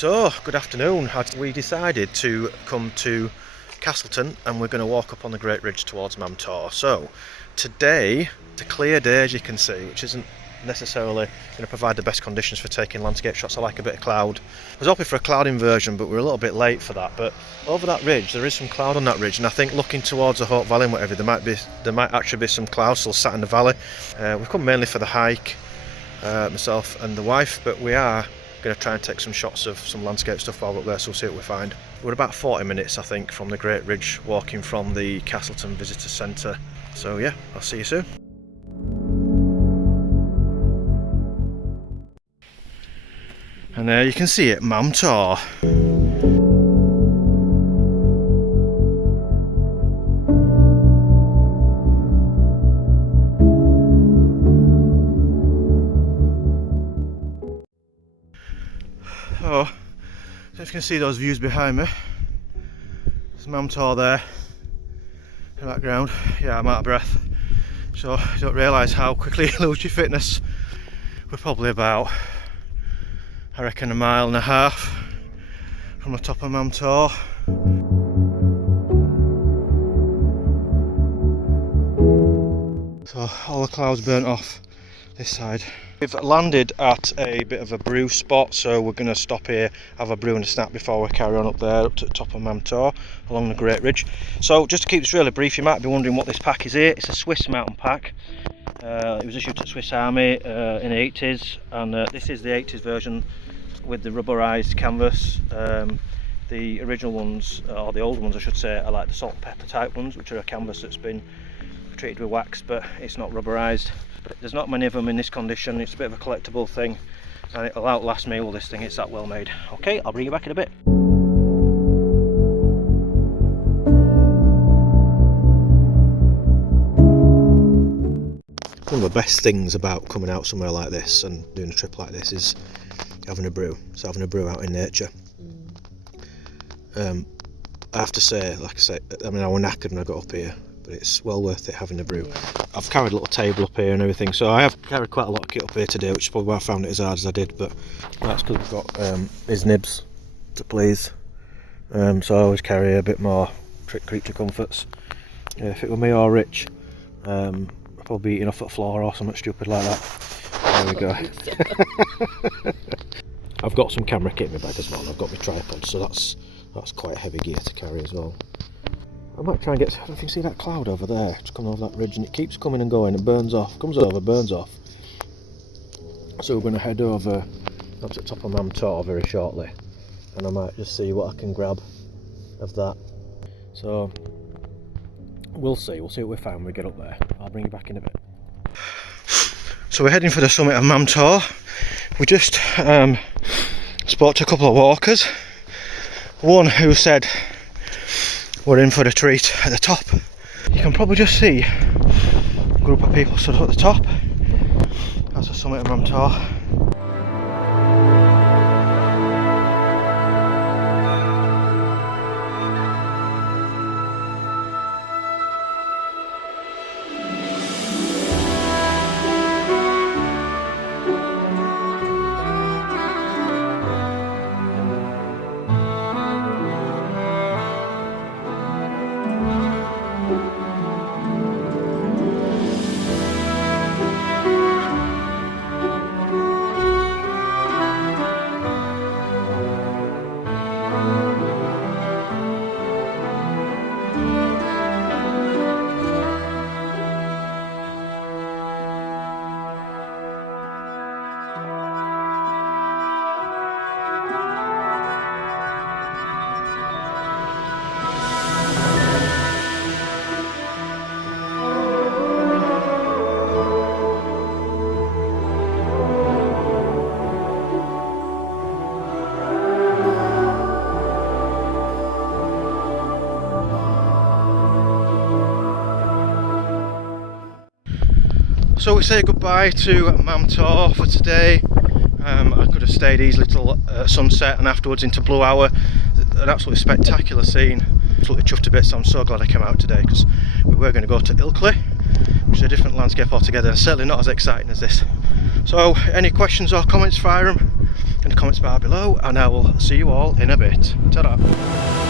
So, good afternoon. We decided to come to Castleton and we're going to walk up on the Great Ridge towards Mam Tor. So, today, it's a clear day as you can see, which isn't necessarily going to provide the best conditions for taking landscape shots. I like a bit of cloud. I was hoping for a cloud inversion, but we're a little bit late for that. But over that ridge, there is some cloud on that ridge, and I think looking towards the Hope Valley and whatever, there might actually be some clouds still sat in the valley. We've come mainly for the hike, myself and the wife, but we are going to try and take some shots of some landscape stuff while we're up there, so we'll see what we find. We're about 40 minutes, I think, from the Great Ridge, walking from the Castleton Visitor Centre. So yeah, I'll see you soon. And there you can see it, Mam Tor. Oh, so you can see those views behind me. There's Mam Tor there in the background. Yeah, I'm out of breath, so you don't realise how quickly you lose your fitness. We're probably about, I reckon, 1.5 miles from the top of Mam Tor. So all the clouds burnt off this side. We've landed at a bit of a brew spot, so we're going to stop here, have a brew and a snack before we carry on up there, up to the top of Mam Tor, along the Great Ridge. So just to keep this really brief, you might be wondering what this pack is here. It's a Swiss mountain pack. It was issued to the Swiss Army in the 80s, and this is the 80s version with the rubberized canvas. The original ones, or the old ones I should say, are like the salt and pepper type ones, which are a canvas that's been treated with wax, but it's not rubberized. But there's not many of them in this condition. It's a bit of a collectible thing, and it'll outlast me, all this thing, it's that well made. Okay, I'll bring you back in a bit. One of the best things about coming out somewhere like this and doing a trip like this is having a brew. So having a brew out in nature. I have to say, like I say, I mean, I was knackered when I got up here, but it's well worth it having a brew. I've carried a little table up here and everything, so I have carried quite a lot of kit up here today, which is probably why I found it as hard as I did, but that's because we've got his nibs to please. So I always carry a bit more creature comforts. If it were me or Rich, I'd probably be eating off at the floor or something stupid like that. There we go. I've got some camera kit in my bag as well, and I've got my tripod, so that's quite heavy gear to carry as well. I might try and get, I don't know if you can see that cloud over there, it's coming over that ridge, and it keeps coming and going and burns off, comes over, burns off. So we're going to head over up to the top of Mam Tor very shortly, and I might just see what I can grab of that. So we'll see what we find when we get up there. I'll bring you back in a bit. So we're heading for the summit of Mam Tor. We just spoke to a couple of walkers, one who said we're in for the treat at the top. You can probably just see a group of people stood up at the top. That's the summit of Mam Tor. So we say goodbye to Mam Tor for today. I could have stayed easily till sunset and afterwards into Blue Hour. An absolutely spectacular scene. Absolutely chuffed to bits, so I'm so glad I came out today, because we were going to go to Ilkley, which is a different landscape altogether, and certainly not as exciting as this. So any questions or comments, fire them. in the comments bar below, and I will see you all in a bit. Ta-da!